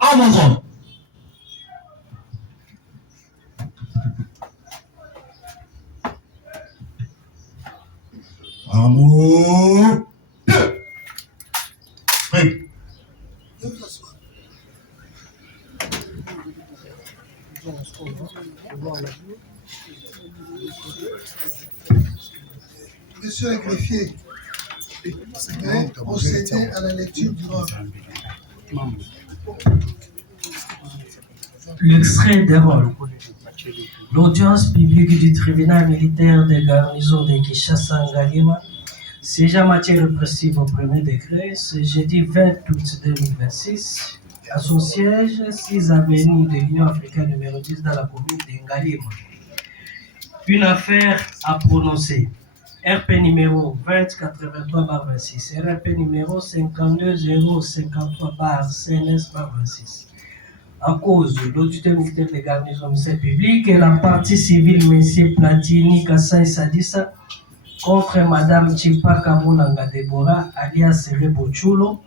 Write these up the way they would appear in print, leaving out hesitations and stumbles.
Amazon. Amour. Oui. Monsieur le greffier, veuillez procéder à la lecture du rôle. L'extrait des rôles. L'audience publique du tribunal militaire de garnison de Kinshasa-Ngaliema, siège en matière répressive au premier degré, ce jeudi 20 août 2026, à son siège, 6 avenue de l'Union africaine numéro 10 dans la commune de Ngaliema. Une affaire à prononcer. RP numéro 2083-26, RP numéro 52053-CNS-26. En cause, l'auditeur militaire de garnison ministère public et la partie civile M. Platini Kassai Sadissa contre Mme Chipaka Munanga Deborah alias Rebochulo,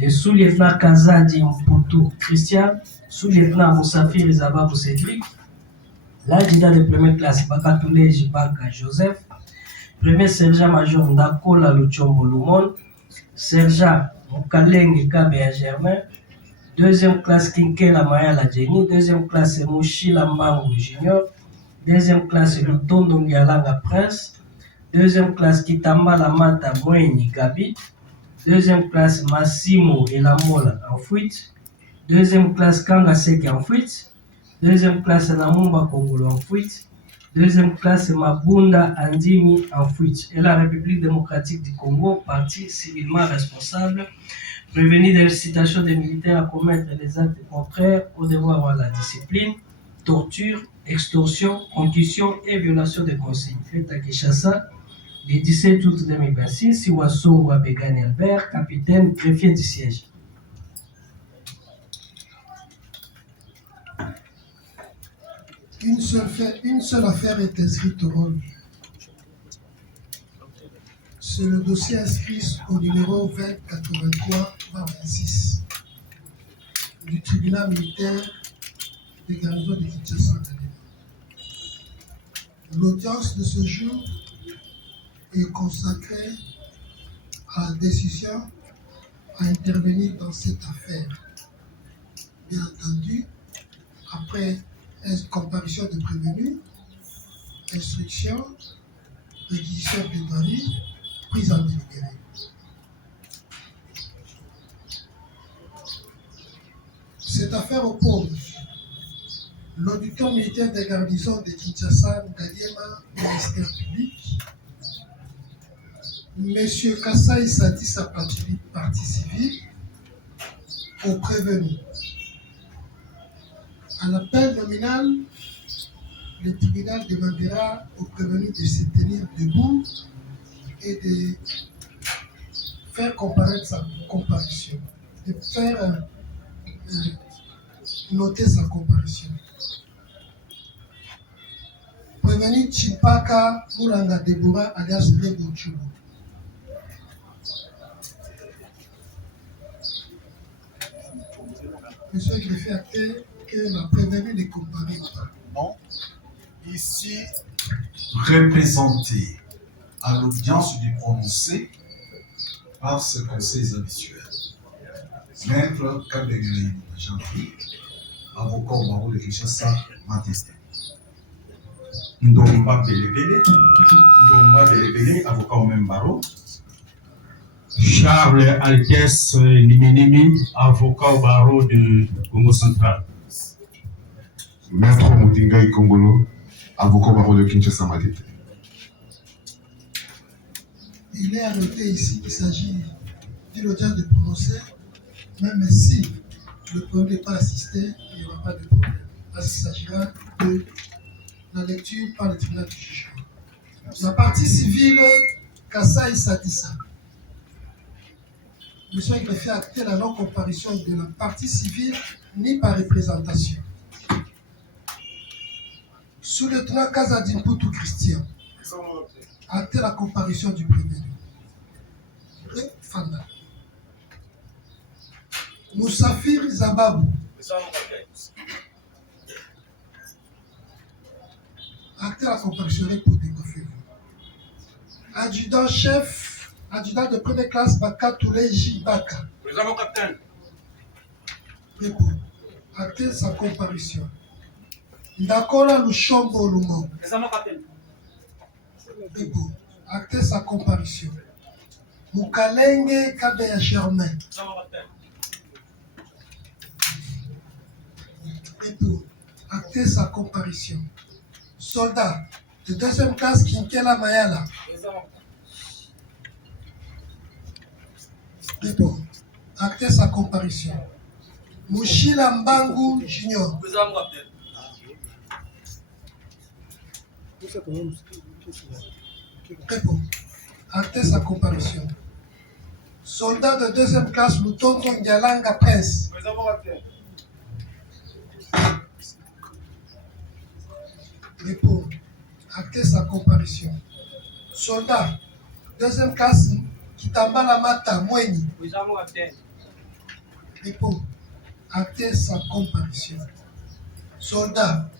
le sous-lieutenant Kazadi Mputu Christian, sous-lieutenant Moussafir Zababou Cédric, l'adjudant de première classe Bakatoulé Jibaka Joseph, premier sergent-major Ndakola Luchombo Lumon, sergent Mukalenge Kabea Germain, deuxième classe Kinkela Mayala Jenny, deuxième classe Mouchila Mbangu Junior, deuxième classe Lutondo Ngialanga Prince, deuxième classe Kitambala Mata Mweni Gabi, deuxième classe Massimo Elamola en fuite, deuxième classe Kangaseki en fuite, deuxième classe Namumba Kongolo en fuite, deuxième classe Mabunda Andimi en fuite, et la République démocratique du Congo, partie civilement responsable, prévenir d'incitation des militaires à commettre des actes contraires au devoir à la discipline, torture, extorsion, concussion et violation des consignes. Fait à Kinshasa, le 17 août 2026, Siwaso Wabegani Albert, capitaine, greffier du siège. Une seule affaire est inscrite au rôle. C'est le dossier inscrit au numéro 2083-26 du tribunal militaire de garnison de Kinshasa. L'audience de ce jour est consacrée à la décision à intervenir dans cette affaire. Bien entendu, après comparution de prévenu, instruction, réquisition de plaidoirie, prise en délibéré. Cette affaire oppose l'auditeur militaire des garnisons de Kinshasa, Ngaliema, ministère public, M. Kassai Sadissa, partie civile, au prévenu. À l'appel nominal, le tribunal demandera au prévenu de se tenir debout et de faire comparaître sa comparution, de faire noter sa comparution. Prévenu Chipaka Mulanga Deborah alias Rebochulo. Monsieur le greffier acté que la prévenue ne comparait pas. Non. Ici, représenté à l'audience du prononcé par ce conseil habituel. Maître Kabengele Jean-Pierre, avocat au barreau de Kinshasa, Majesté. Ndomba Belebele, avocat au même barreau. Charles Altesse Liminimi, avocat au barreau de Congo Central. Maître Moudinga Ikongolo, avocat au barreau de Kinshasa Matete. Il est à noter ici qu'il s'agit d'une audience de prononcé, même si le premier n'est pas assisté, il n'y aura pas de problème. Parce qu'il s'agira de la lecture par le tribunal du jugement. La partie civile, Kassai Sadissa. Monsieur le greffier a acté la non-comparution de la partie civile ni par représentation. Sous-lieutenant Kazadi Mputu Christian a acté la comparution du prévenu. Fanda. Moussafir Zababou. Acteur à comparution pour découvrir. Adjudant-chef, adjudant de première classe Baka Touleji Baka. Présent, mon capitaine. Dépôt. Acter sa comparution. Ndakora Lushombo Lumo. Présent, mon capitaine. Dépôt. Acter sa comparution. Mukalenge Kabeya Germain. Présent, mon capitaine. Dépôt. Acter sa comparution. Soldat de deuxième classe Kinkela Mayala. Présent, mon capitaine. Dépôt. Acter sa comparution. Mushila Mbangu Junior. Présent, mon capitaine. Dépôt. Acter sa comparution. Soldat de deuxième classe Lutongo Ndialanga Prince. Présent, mon capitaine. Dépôt. Acter sa comparution. Soldat deuxième classe Kitambala Mata Mweni. Présent, mon capitaine. Dépôt. Acter sa comparution. Soldat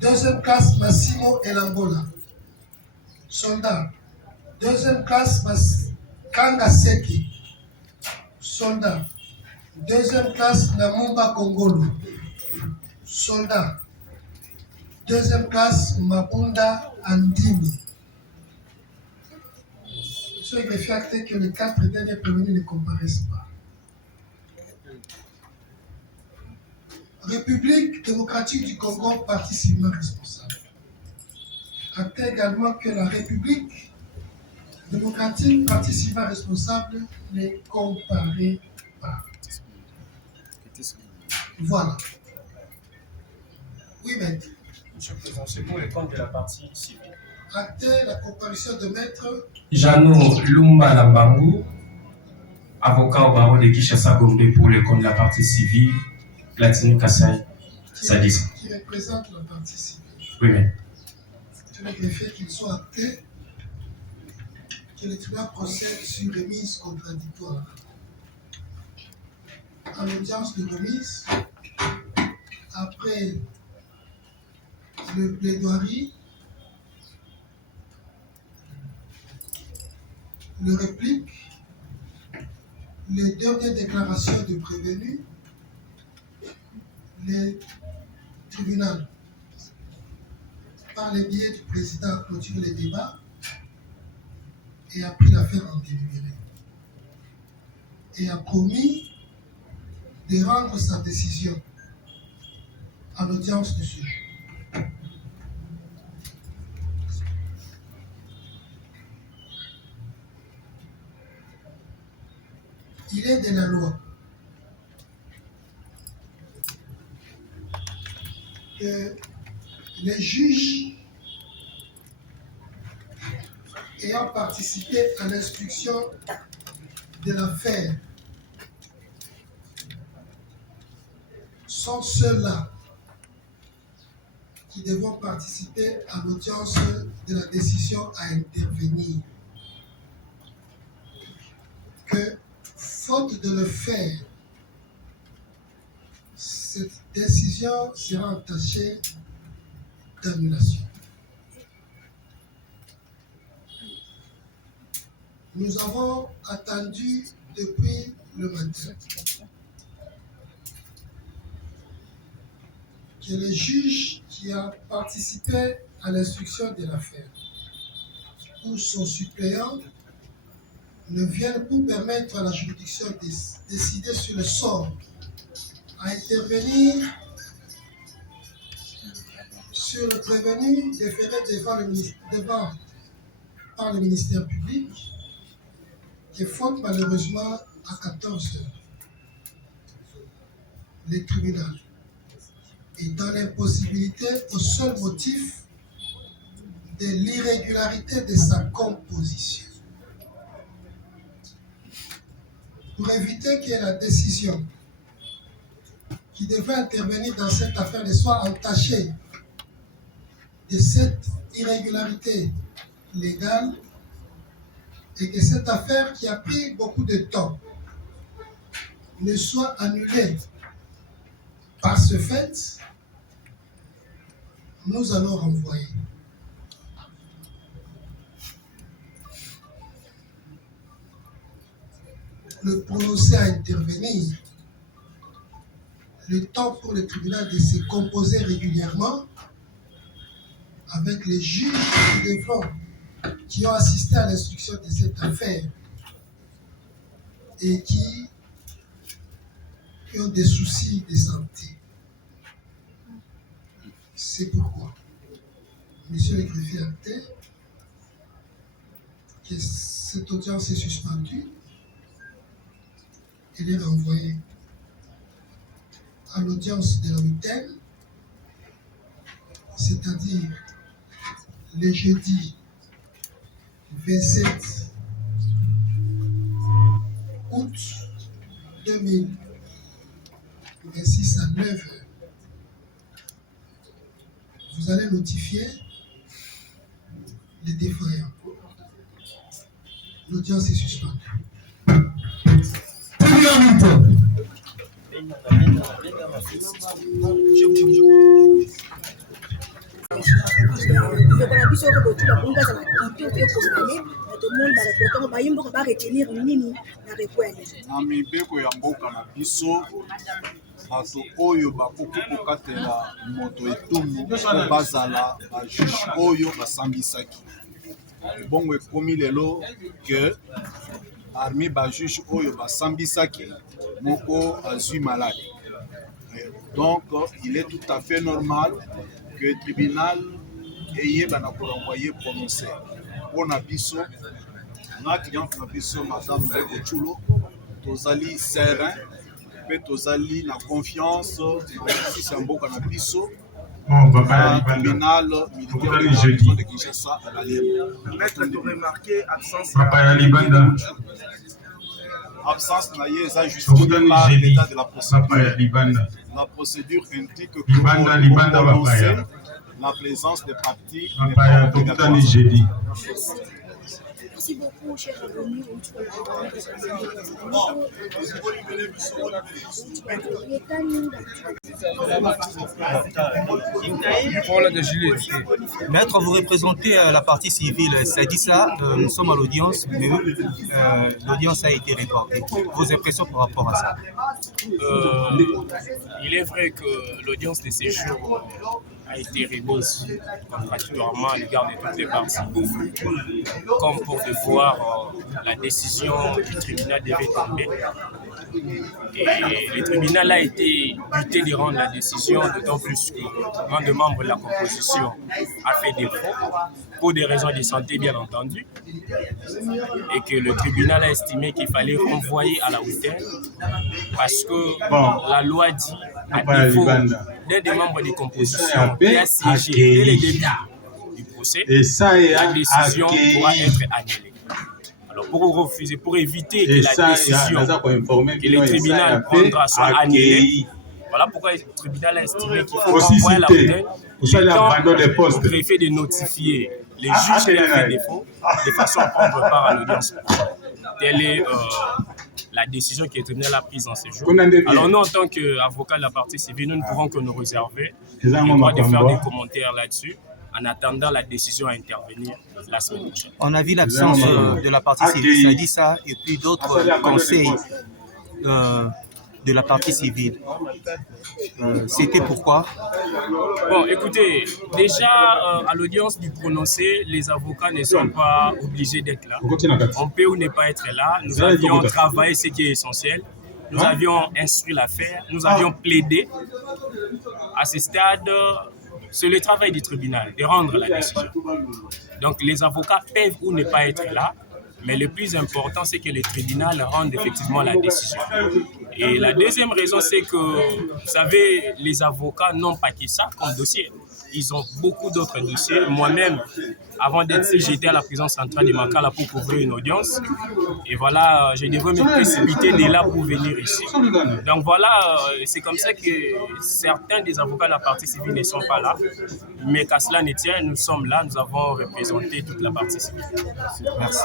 deuxième classe Massimo Elangola. Soldat deuxième classe Kanga Seki. Soldat deuxième classe Namumba Kongolo. Soldat deuxième classe Mabunda Andimi. Monsieur le greffier acté que les 4 derniers prévenus ne comparaissent pas. République démocratique du Congo, parti civilement responsable. Acté également que la République démocratique, parti civilement responsable, ne comparaît pas. Voilà. Oui, maître. Monsieur le Président, c'est pour les comptes de la partie civile. Acté la comparution de maître Jano Lumba Lambangu, avocat au barreau de Kinshasa Gombe pour le compte de la partie civile, Platini Kassai, Sadis. qui représente la partie civile. Oui, mais. Tous les greffiers qu'ils soient actés, que le tribunal procède sur remise contradictoire. À l'audience de remise, après le plaidoirie, le réplique, les dernières déclarations de prévenus, le tribunal, par le biais du président, a clôturé les débats et a pris l'affaire en délibéré. Et a promis de rendre sa décision à l'audience du sujet. Il est de la loi que les juges ayant participé à l'instruction de l'affaire sont ceux-là qui devront participer à l'audience de la décision à intervenir. Que, faute de le faire, cette décision sera entachée d'annulation. Nous avons attendu depuis le matin que les juges qui ont participé à l'instruction de l'affaire ou son suppléant ne viennent pour permettre à la juridiction de décider sur le sort, à intervenir sur le prévenu déféré par le ministère public, qui faute malheureusement à 14 heures. Le tribunal est dans l'impossibilité au seul motif de l'irrégularité de sa composition. Pour éviter que la décision qui devait intervenir dans cette affaire ne soit entachée de cette irrégularité légale et que cette affaire qui a pris beaucoup de temps ne soit annulé. Par ce fait, nous allons renvoyer. Le prononcé à intervenir, le temps pour le tribunal de se composer régulièrement avec les juges du défense qui ont assisté à l'instruction de cette affaire et qui ont des soucis de santé. C'est pourquoi, monsieur le greffier actait que cette audience est suspendue. Elle est renvoyée à l'audience de la huitaine, c'est-à-dire le jeudi 27 août 2026 à 9 h. Vous allez notifier les défaillants. L'audience est suspendue. na mibeko ya mboka na biso bato oyo bakoki kokatela moto etumbu po bazala bajuge oyo basambisaki ebongo ekomi lelo ke parmi bajuge oyo basambisaki moko azwi malade. Donc il est tout à fait normal que le tribunal ait renvoyé prononcé. Pour Nabiso, na client Nabiso, madame Chulo, tozali serein, peut tozali la confiance, si c'est un beau Nabiso. Tribunal militaire de Kinshasa à Maître, tu remarqué absence absence naïe, ça justifie par l'état de la procédure. La procédure indique que pour prononcer la présence des parties n'est pas obligatoire. Merci beaucoup, cher Revenu. Maître, vous représentez la partie civile. Ça dit ça, nous sommes à l'audience, mais l'audience a été reportée. Vos impressions par rapport à ça? Il est vrai que l'audience de séjour a été remise contradictoirement à l'égard de toutes les parties, comme pour devoir la décision du tribunal devait tomber. Et le tribunal a été buté de rendre la décision, d'autant plus que l'un des membres de la composition a fait défaut, pour des raisons de santé bien entendu, et que le tribunal a estimé qu'il fallait renvoyer à la huitaine parce que la loi dit à défaut d'un des membres de composition qui a siégé dès le début du procès, la décision doit être annulée. Alors pour refuser, pour éviter que la décision que le tribunal prendra soit annulée, voilà pourquoi le tribunal a estimé qu'il faut renvoyer à la huitaine le temps au préfet de notifier les juges qui ont fait défaut de façon à prendre part à l'audience. Telle est la décision que le tribunal a prise en ces jours. Alors nous, en tant qu'avocats de la partie civile, nous ne pouvons que nous réserver le droit de faire des commentaires là-dessus en attendant la décision à intervenir la semaine prochaine. On a vu l'absence de la partie civile, ça dit ça, et puis d'autres conseils de la partie civile. C'était pourquoi? Bon, écoutez, déjà à l'audience du prononcé, les avocats ne sont pas obligés d'être là. On peut ou ne pas être là. Nous avions travaillé ce qui est essentiel. Nous avions instruit l'affaire. Nous avions plaidé. À ce stade, c'est le travail du tribunal de rendre la décision. Donc les avocats peuvent ou ne pas être là. Mais le plus important, c'est que le tribunal rende effectivement la décision. Et la deuxième raison, c'est que, vous savez, les avocats n'ont pas que ça comme dossier. Ils ont beaucoup d'autres dossiers. Moi-même, avant d'être ici, j'étais à la prison centrale de Makala pour couvrir une audience. Et voilà, je devais me précipiter de là pour venir ici. Donc voilà, c'est comme ça que certains des avocats de la partie civile ne sont pas là. Mais qu'à cela ne tient, nous sommes là, nous avons représenté toute la partie civile. Merci.